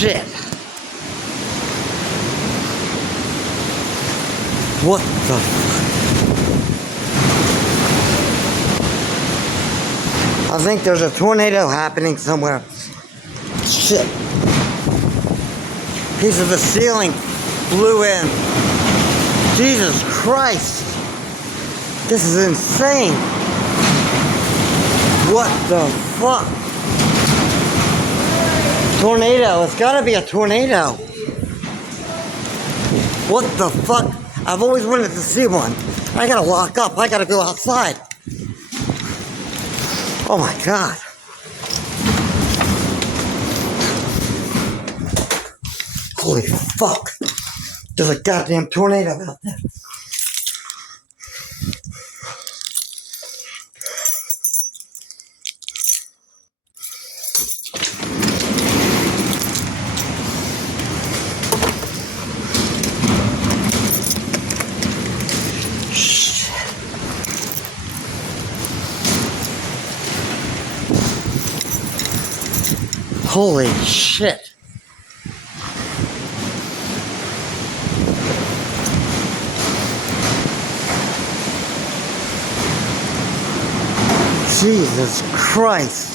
shit. What the I think there's a tornado happening somewhere. Shit. Piece of the ceiling blew in. Jesus Christ. This is insane. What the fuck? Tornado. It's gotta be a tornado. What the fuck? I've always wanted to see one. I gotta lock up. I gotta go outside. Oh my God. Holy fuck. There's a goddamn tornado out there. Holy shit. Jesus Christ.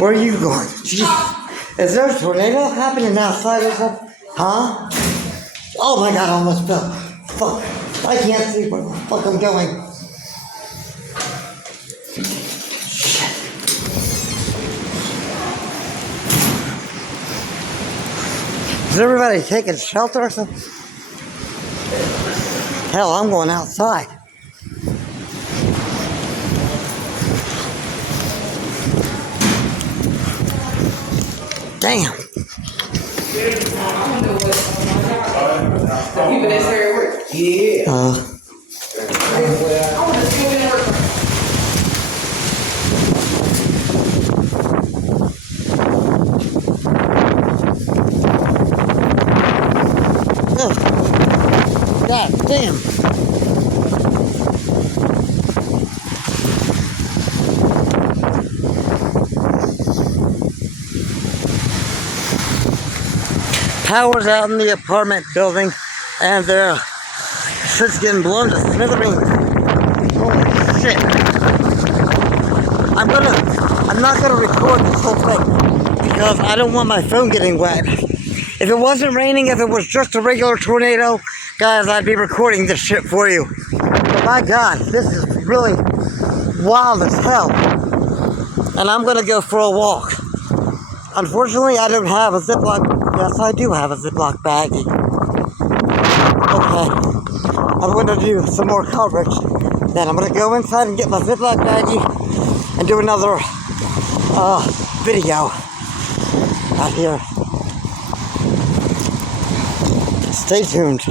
Where are you going? Jeez. Is there a tornado happening outside or something? Huh? Oh my God, I almost fell. Fuck. I can't see where the fuck I'm going. Shit. Is everybody taking shelter or something? Hell, I'm going outside. Damn. Yeah. God damn. Power's out in the apartment building, and their shit's getting blown to smithereens. Holy shit. I'm not gonna record this whole thing because I don't want my phone getting wet. If it wasn't raining, if it was just a regular tornado, guys, I'd be recording this shit for you. But my God, this is really wild as hell. And I'm gonna go for a walk. Unfortunately, I don't have a Ziploc. Yes, I do have a Ziploc baggie. Okay. I'm going to do some more coverage. Then I'm going to go inside and get my Ziploc baggie and do another video out here. Stay tuned.